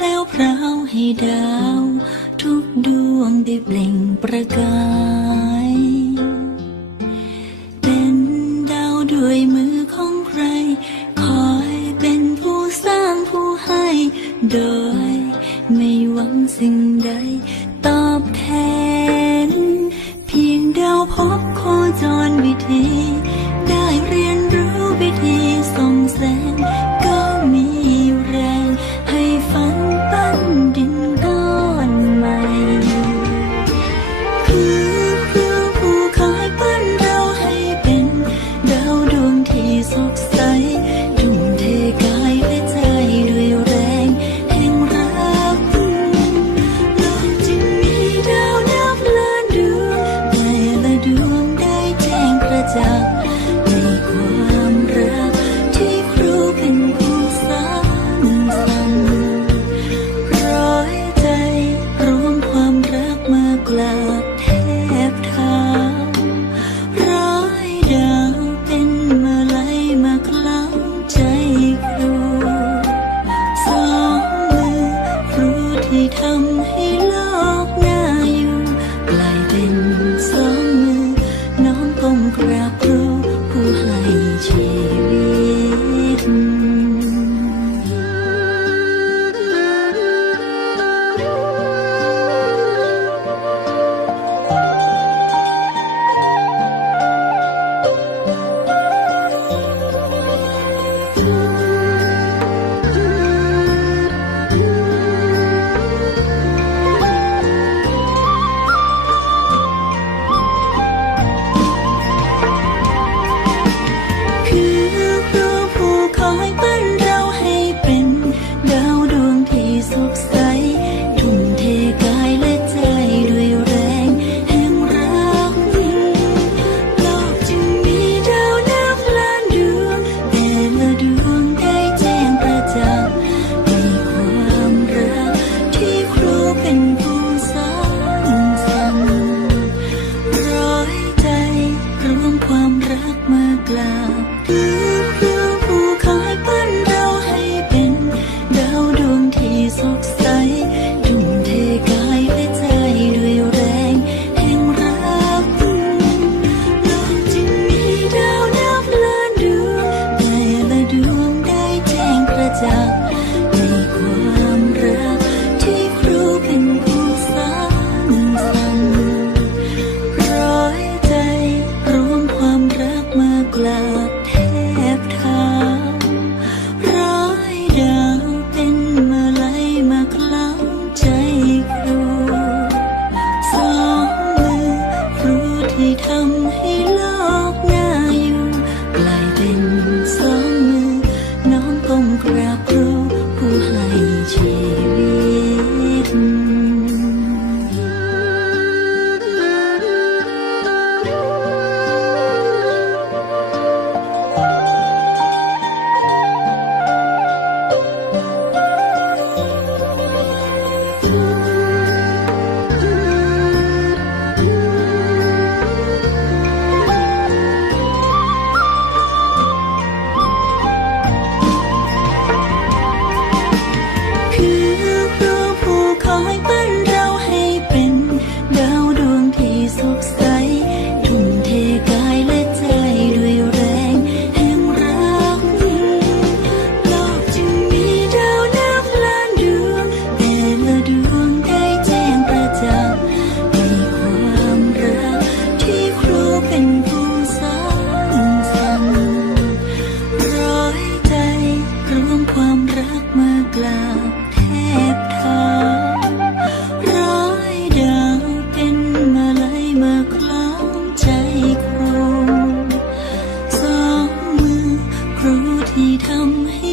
แลวพราให้ดาว ทุกดวงได้เปล่งประกาย รักมากล่าว cloud. 你疼。